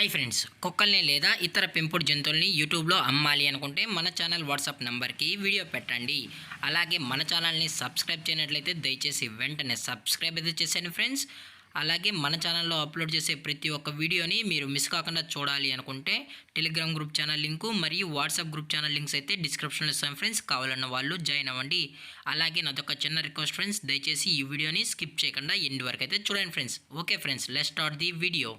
Hi friends, కుక్కల్ని లేదా ఇతర పెంపుడు జంతువుల్ని యూట్యూబ్లో అమ్మాలి అనుకుంటే మన ఛానల్ వాట్సాప్ నెంబర్కి వీడియో పెట్టండి. అలాగే మన ఛానల్ని సబ్స్క్రైబ్ చేయనట్లయితే దయచేసి వెంటనే సబ్స్క్రైబ్ అయితే చేసేయండి ఫ్రెండ్స్. అలాగే మన ఛానల్లో అప్లోడ్ చేసే ప్రతి ఒక్క వీడియోని మీరు మిస్ కాకుండా చూడాలి అనుకుంటే టెలిగ్రామ్ గ్రూప్ ఛానల్ లింకు మరియు వాట్సాప్ గ్రూప్ ఛానల్ లింక్స్ అయితే డిస్క్రిప్షన్లో ఇస్తాం ఫ్రెండ్స్. కావాలన్న వాళ్ళు జాయిన్ అవ్వండి. అలాగే నాదొక చిన్న రిక్వెస్ట్ ఫ్రెండ్స్, దయచేసి ఈ వీడియోని స్కిప్ చేయకుండా ఎండ్ వరకు అయితే చూడండి friends. Okay friends, let's start the video.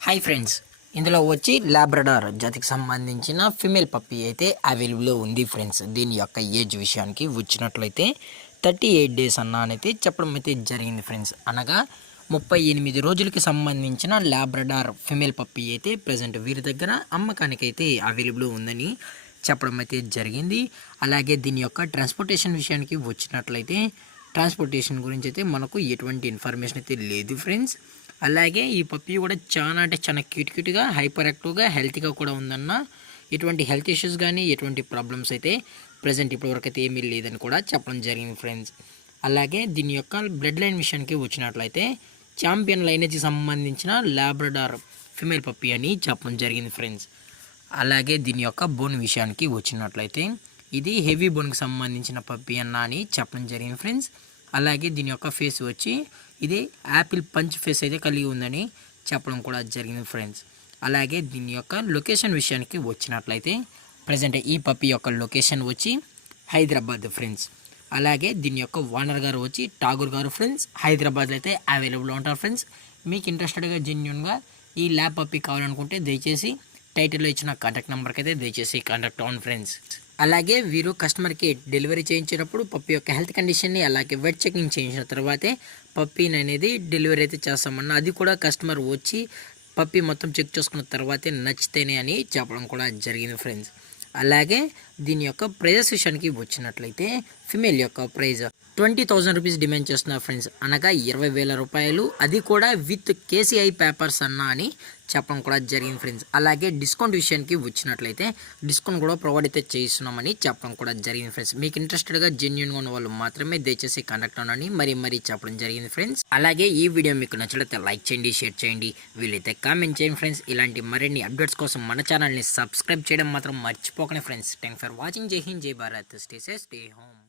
Hi friends, ఇందులో వచ్చి లాబ్రడార్ జాతికి సంబంధించిన ఫిమేల్ పప్పీ అయితే అవైలబుల్లో ఉంది ఫ్రెండ్స్. దీని యొక్క ఏజ్ విషయానికి వచ్చినట్లయితే 38 డేస్ అన్నైతే చెప్పడం అయితే జరిగింది ఫ్రెండ్స్. అనగా 38 రోజులకి సంబంధించిన లాబ్రడార్ ఫిమేల్ పప్పీ అయితే ప్రజెంట్ వీరి దగ్గర అమ్మకానికి అయితే అవైలబుల్ ఉందని చెప్పడం అయితే జరిగింది. అలాగే దీని యొక్క ట్రాన్స్పోర్టేషన్ విషయానికి వచ్చినట్లయితే ట్రాన్స్పోర్టేషన్ గురించి అయితే మనకు ఎటువంటి ఇన్ఫర్మేషన్ అయితే లేదు ఫ్రెండ్స్. అలాగే ఈ పప్పీ కూడా చాలా క్యూట్గా హైపర్ యాక్టివ్గా హెల్తీగా కూడా ఉందన్న. ఎటువంటి హెల్త్ ఇష్యూస్ కానీ ఎటువంటి ప్రాబ్లమ్స్ అయితే ప్రజెంట్ ఇప్పటివరకు అయితే ఏమీ లేదని కూడా చెప్పడం జరిగింది ఫ్రెండ్స్. అలాగే దీని యొక్క బ్లడ్ లైన్ విషయానికి వచ్చినట్లయితే ఛాంపియన్ లైనేజ్కి సంబంధించిన లాబ్రడార్ ఫిమేల్ పప్పీ అని చెప్పడం జరిగింది ఫ్రెండ్స్. అలాగే దీని యొక్క బోన్ విషయానికి వచ్చినట్లయితే ఇది హెవీ బోన్కి సంబంధించిన పప్పీ అని చెప్పడం జరిగింది ఫ్రెండ్స్. అలాగే దీని యొక్క ఫేస్ వచ్చి ఇది యాపిల్ పంచ్ ఫేస్ అయితే కలిగి ఉందని చెప్పడం కూడా జరిగింది ఫ్రెండ్స్. అలాగే దీని యొక్క లొకేషన్ విషయానికి వచ్చినట్లయితే ప్రజెంట్ ఈ పప్పీ యొక్క లొకేషన్ వచ్చి హైదరాబాద్ ఫ్రెండ్స్. అలాగే దీని యొక్క ఓనర్ గారు వచ్చి ఠాగూర్ గారు ఫ్రెండ్స్. హైదరాబాద్లో అయితే అవైలబుల్ ఉంటారు ఫ్రెండ్స్. మీకు ఇంట్రెస్టెడ్గా జెన్యూన్గా ఈ ల్యాబ్ పప్పీ కావాలనుకుంటే దయచేసి టైటిల్లో ఇచ్చిన కాంటాక్ట్ నెంబర్కి అయితే దయచేసి కాంటాక్ట్ అవ్వండి ఫ్రెండ్స్. అలాగే వీరు కస్టమర్కి డెలివరీ చేయించేటప్పుడు పప్పీ యొక్క హెల్త్ కండిషన్ని అలాగే వెట్ చెకింగ్ చేయించిన తర్వాతే పప్పీని అనేది డెలివరీ అయితే చేస్తామన్న. అది కూడా కస్టమర్ వచ్చి పప్పీ మొత్తం చెక్ చేసుకున్న తర్వాతే నచ్చితేనే అని చెప్పడం కూడా జరిగింది ఫ్రెండ్స్. అలాగే దీని యొక్క ప్రైజెస్ విషయానికి వచ్చినట్లయితే ఫిమేల్ యొక్క ప్రైజ్ 20,000 రూపీస్ డిమాండ్ చేస్తున్నారు ఫ్రెండ్స్. అనగా 20,000 రూపాయలు, అది కూడా విత్ కేసీఐ పేపర్స్ అని చెప్పడం కూడా జరిగింది ఫ్రెండ్స్. అలాగే డిస్కౌంట్ విషయానికి వచ్చినట్లయితే డిస్కౌంట్ కూడా ప్రొవైడ్ అయితే చేస్తున్నామని చెప్పడం కూడా జరిగింది ఫ్రెండ్స్. మీకు ఇంట్రెస్టెడ్గా జెన్యూన్గా ఉన్న వాళ్ళు మాత్రమే దయచేసి కాంటాక్ట్ అవ్వండి మరీ చెప్పడం జరిగింది ఫ్రెండ్స్. అలాగే ఈ వీడియో మీకు నచ్చినట్లయితే లైక్ చేయండి, షేర్ చేయండి, వీలైతే కామెంట్ చేయండి ఫ్రెండ్స్. ఇలాంటి మరిన్ని అప్డేట్స్ కోసం మన ఛానల్ని సబ్స్క్రైబ్ చేయడం మాత్రం మర్చిపోకండి ఫ్రెండ్స్. Thanks for watching. జై హింద్, జై Bharat, stay safe, stay home.